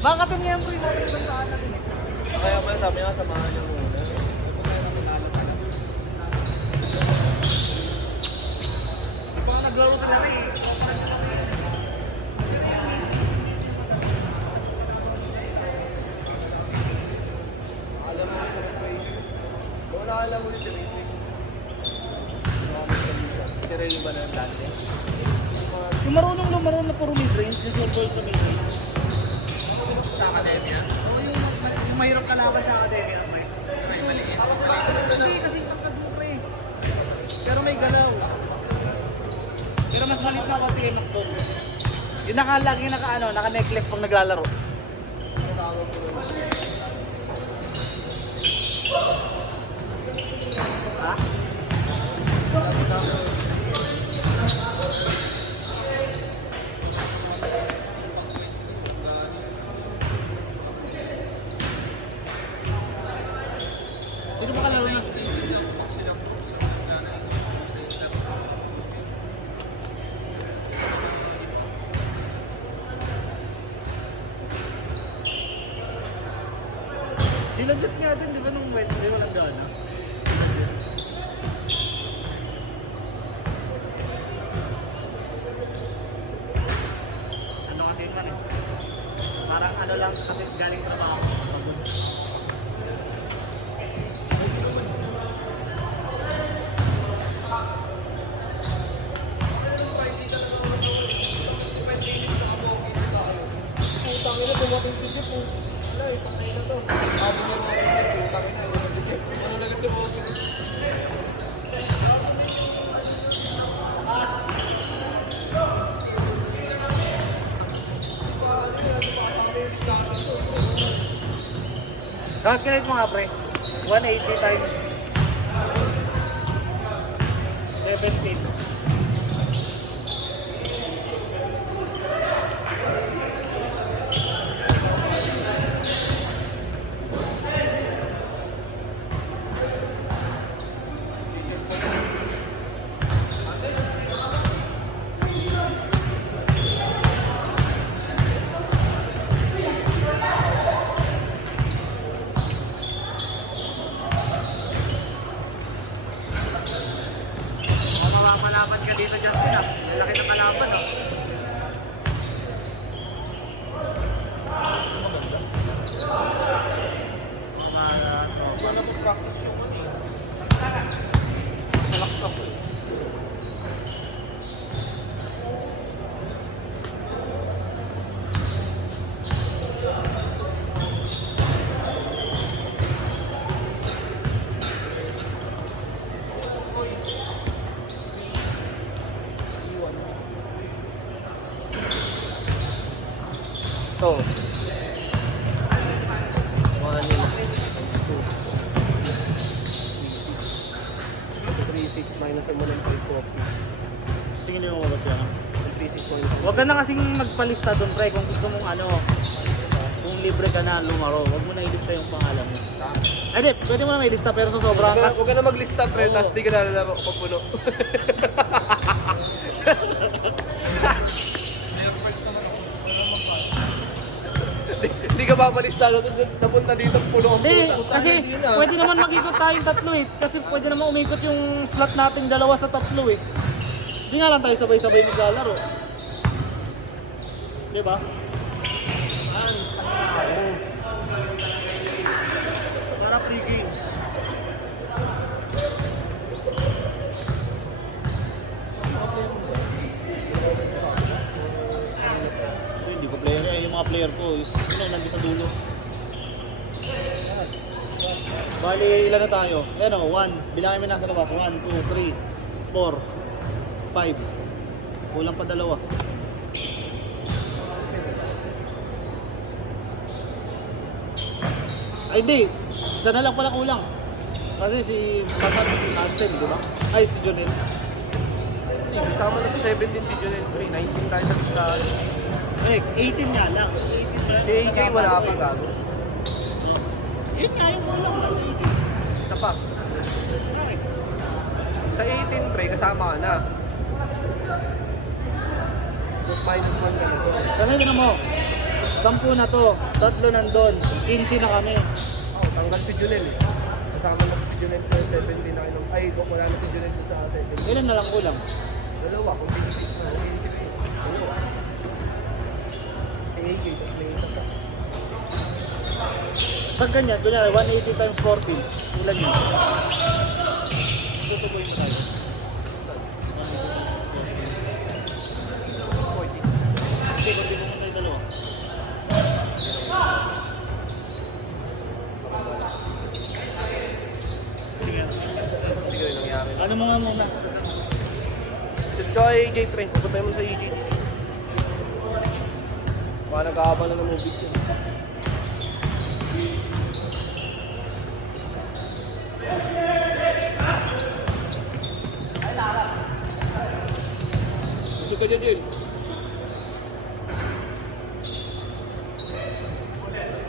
Bakatin niya yung pre natin ibang saan natin eh. Kaya pa sabi nga samahan niya muna. Di pa nga naglaro ka na rin eh. Alam mo yung training. Training ba na yung dati? Yung marunong lumaro na puro mid-range, yung softball sa mid-range. Sa academia? Oo, yung mahirap kalaban sa academia. May maliit. Hindi, kasi pagkadupre. Pero may galaw. Pero mas malit na kasi yung nakdog. Yung nakalagi, naka-necklace pag naglalaro. Ha? Sino ba kalaro na? Sila jet nga din, di ba nung Wednesday walang gana? Ano kasi yun eh? Parang ano lang kasi galing trabaho. Putang ina, dumating si Jeff po. Wala eh, patay na to. Sabi niya mga Jeff, putang ina, dumating si Jeff. Ano na kasi mo? Calculate mo nga pre, 180 times 17. Mapapalaban ka dito, Justin ah. Malaki na kalaban ah. Wala po practice yung ano eh. Malaksak eh. So, 1 3-6 minus mo ng 5 sige nyo mo ba siya? 3-6 Huwag ka na kasing magpalista doon pre kung gusto mong ano, kung libre ka na lumaro, huwag mo na ilista yung pangalan mo. Ay di, pwede mo na may lista pero sa sobrang Huwag ka na maglista pre, tapos di ka na alam kung puno. Hindi ka papalista na napunta dito puno ang hindi, puta. kasi pwede naman makikot tayong tatlo eh. Kasi pwede naman umikot yung slot natin dalawa sa tatlo eh. Hindi nga lang tayo sabay-sabay maglalaro. Di ba? Para free games. Hindi ko mga player ko. Ano, nandito sa dulo. Bali, ilan na tayo? Ayan o, 1. Bilangin mo nasa labas. 1, 2, 3, 4, 5. Kulang pa 2. Ay, hindi. Isa na lang pala kulang. Kasi si Masan Nansen, di ba? Ay, si Jonel. Kasama na si 17 si Junel 3. 19 tayo sa listahan. Eh, 18 nga lang. 18 nga lang. Si AJ wala pa gago. Yun nga yung kulang. Wala sa 18. Isa pa. Bakit? Sa 18 pre, kasama ka na. So, minus 1 ka na to. Kasi tinan mo, 10 na to, 3 nandun, 15 na kami. Oh, tanggal si Junel eh. Kasama na si Junel sa 17 na kinom. Ay, wala na si Junel sa 17. Ilan na lang kulang? Dalawa, kung 26 na. 26 na yun. Si AJ, tapos may isa pa. Pag ganyan, kunyari 180 times 14, ilan yun? Tutubuhin mo tayo. 40. Hindi, kung di mo muna yung dalawa. Sige. Sige, nangyari. Ano mga muna? Tsaka AJ pre, pupunta mo sa AJ. Baka nag-aabang na ng movie yun. Gusto ka dyan, Jil?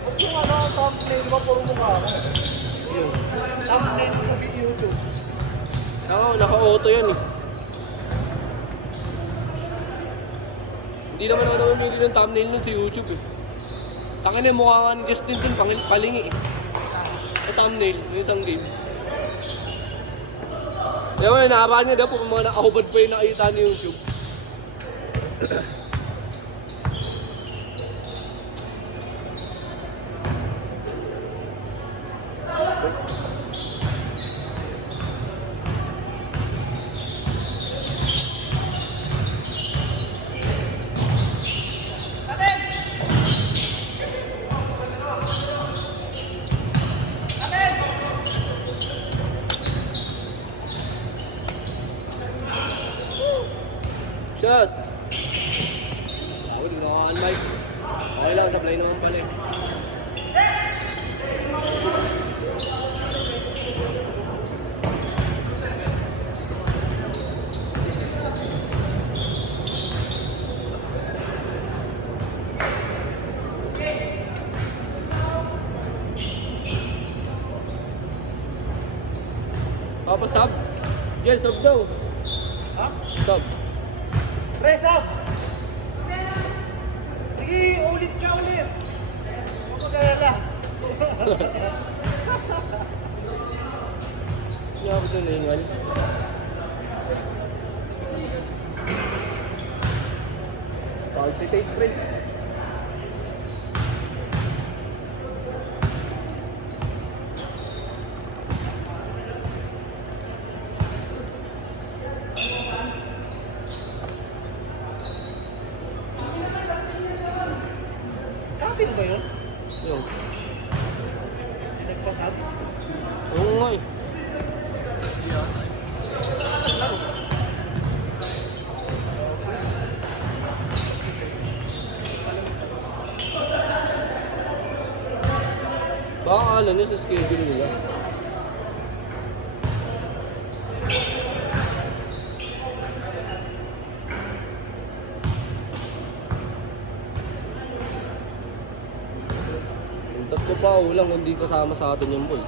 Ba't yung ano, thumbnail mo, puro mukha ako? Yun. Thumbnail sa YouTube. Naka-auto yan eh. Hindi naman ako namimili ng thumbnail nun sa YouTube eh. Tangin na mukha nga ni Justin din, palingi eh. Sa thumbnail, yung isang game. Kaya mo, naabahan niya daw po kung mga nakahubad pa yung nakita ni YouTube. Shot! Ako, hindi naka-unmic. Okay lang, supply naman pala eh. Papa sub? Jel, sub daw. Ha? Sub. Press up! Sige, ulit ka ulit! Huwag mag-alala. Hindi ako doon nahingal. Palpitate print. Kapit ba yun? Yung. Nagpasab? Oo nga eh. Baka akala niya sa schedule nila. Yung tatlo pa ulang hindi kasama sa atin yung boy.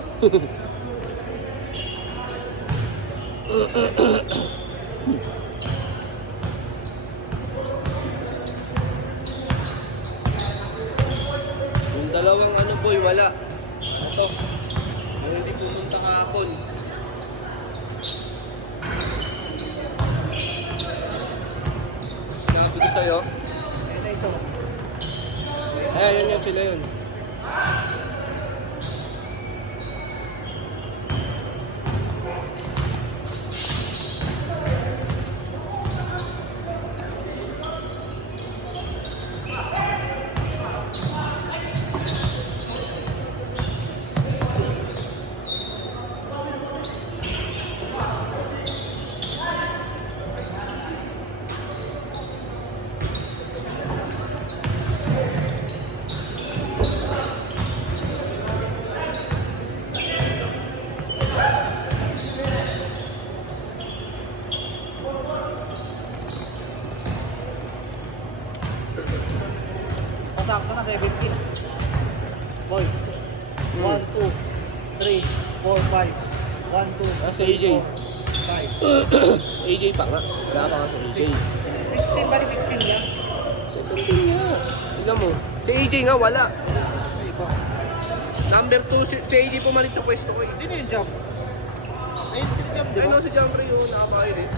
Yung dalawang ano boy, wala. Ito. Yung hindi pumunta kahapon. Sinabi ko sa'yo. Ayan, yun sila yun. sakto na 17. Boy. 1, 2, 3, 4, 5. 1, 2, Ah, si AJ. 5. AJ pa nga. Wala pa nga si AJ. 16, bali 16 yan. 17 nga. Tignan mo. Si AJ nga wala. Number 2, si AJ pumalit sa pwesto ko. Sino yung jump? Ayun, sino jump, di ba? Ayun o, si Jambray yun. Nakapakain eh.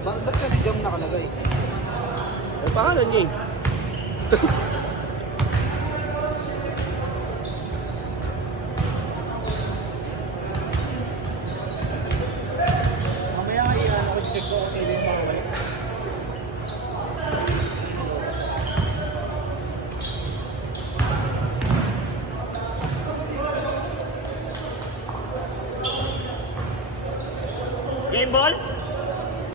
Ba't kasi jump nakalagay? Ang pangalan niya eh. Mamaya iyan ako check ko kung sino yung mga Game ball?